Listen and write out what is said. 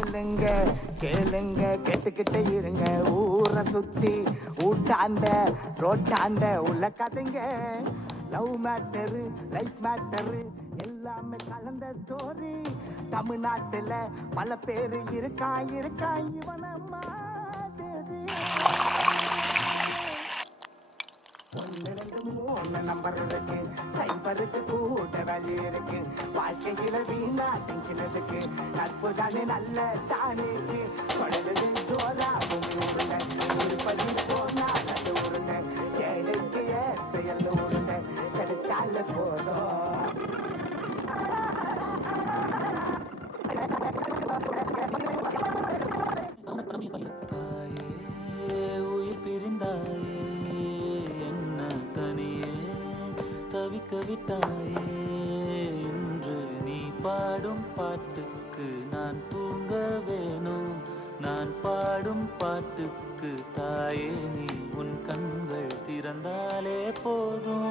கேளுங்க கேளுங்க கேட்டுக்கிட்டே இருங்க ஊரை சுத்தி ஊட்டாண்ட ரோட்டாண்ட உள்ள கதைங்க லவ் மேட்டரு லைஃப் மேட்டரு எல்லாமே கலந்த ஸ்டோரி தமிழ்நாட்டுல பல பேரு இருக்கான் இவன மாதிரி ஒன்னு நம்பர் இருக்கு சைபருக்கு கூட வழி இருக்கு வாழ்க்கையில வீணா திங்கிறதுக்கு நட்பு தானே நல்ல தானேச்சு படுவது ஜோரா உருங்க இருப்பது போனா நல்ல உருங்க ஏழைக்கு ஏற்ற எல்ல உருங்க கிடைச்சால போதும் உயிர் பிரிந்தாயே என்ன தனியே தவிக்க விட்டாயே இன்று நீ பாடும் பாட்டுக்கு நான் தூங்க வேணும் நான் பாடும் பாட்டுக்கு தாயே நீ உன் கண்கள் திறந்தாலே போதும்